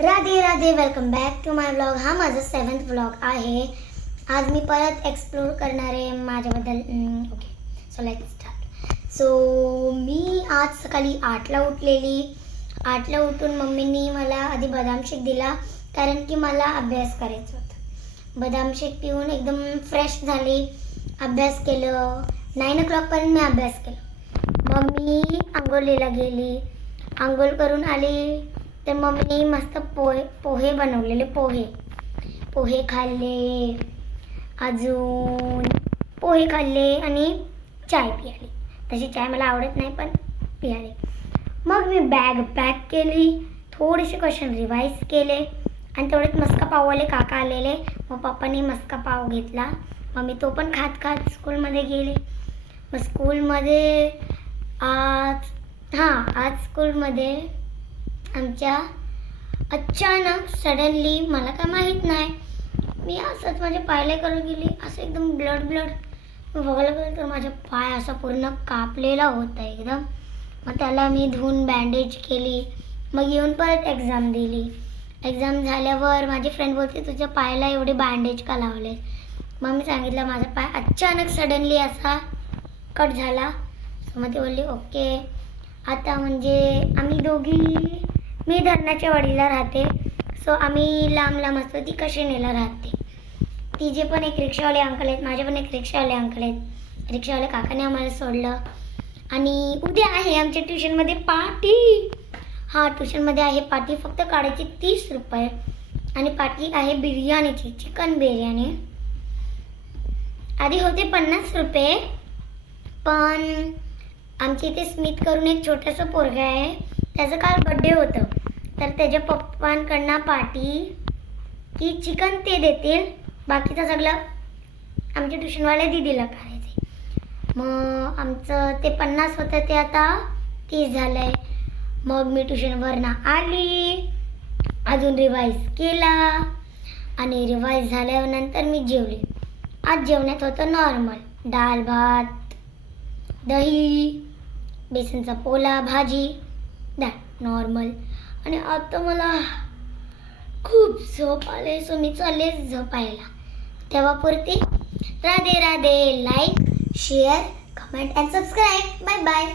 Radhe Radhe, welcome back to my vlog. हा माझा 7th vlog आहे. आज मी परत एक्सप्लोर करणार आहे माझ्याबद्दल. Okay, so let's start. So मी आज सकाळी 8ला उठलेली. 8ला उठून मम्मीनी मला आधी बदाम शेक दिला, कारण की मला अभ्यास करायचा होता. बदाम शेक पिऊन एकदम फ्रेश झाली, अभ्यास केलं. 9 o'clockपर्यंत मी अभ्यास केला. मग मी आंघोळीला गेली. आंघोळ करून आली तर मम्मीने मस्त पोहे बनवलेले. पोहे खाल्ले, अजून पोहे खाल्ले आणि चाय पियाली. तशी चाय मला आवडत नाही, पण पियाली. मग मी बॅग पॅक केली, थोडेसे क्वेश्चन रिवाईज केले आणि तेवढ्यात मस्का पाववाले काका आलेले. मग पप्पानी मस्का पाव घेतला. मग मी तो पण खात स्कूलमध्ये गेले. मग स्कूलमध्ये आज स्कूलमध्ये आमच्या अचानक सडनली, मला काय माहीत नाही, मी असंच माझ्या पायाला करून गेली. असं एकदम ब्लड बघायला गेलं तर माझा पाय असा पूर्ण कापलेला होता एकदम. मग त्याला मी धुवून बँडेज केली. मग येऊन परत एक्झाम दिली. एक्झाम झाल्यावर माझी फ्रेंड बोलते, तुझ्या पायाला एवढे बँडेज का लावले? मग मी सांगितलं माझा पाय अचानक सडनली असा कट झाला. मग ती बोलली ओके. आता म्हणजे आम्ही दोघी, मी धरणाच्या वाडीला राहते, सो आम्ही लांब असतो. ती कशेनेला राहते. तिचे पण एक रिक्षावाले अंकल आहेत, माझे पण एक रिक्षावाले अंकल आहेत. रिक्षावाले काकाने आम्हाला सोडलं. आणि उद्या आहे आमच्या ट्युशनमध्ये पार्टी. ट्युशनमध्ये आहे पार्टी. फक्त काढायची 30 रुपये आणि पार्टी आहे बिर्याणीची, चिकन बिर्याणी. आधी होते 50 रुपये, पण आमच्या इथे स्मित करून एक छोटंसं पोरगा आहे, त्याचं काल बड्डे होतं, तर त्याच्या पप्पांकडनं पार्टी की चिकन ते देतील, बाकीचं सगळं आमच्या ट्युशनवाल्या दीदीला करायचे. मग आमचं ते 50 होतं, ते आता 30 झालं आहे. मग मी ट्युशनवरनं आली, अजून रिवाईज केला आणि रिवाईज झाल्यानंतर मी जेवले. आज जेवणात होतं नॉर्मल डाळ भात, दही, बेसनचा पोला, भाजी, डाळ नॉर्मल. आणि आता मला खूप झोप आले, सो मी चालले झोपायला. तेव्हापुरती Radhe Radhe. Like, share, comment and subscribe. Bye bye.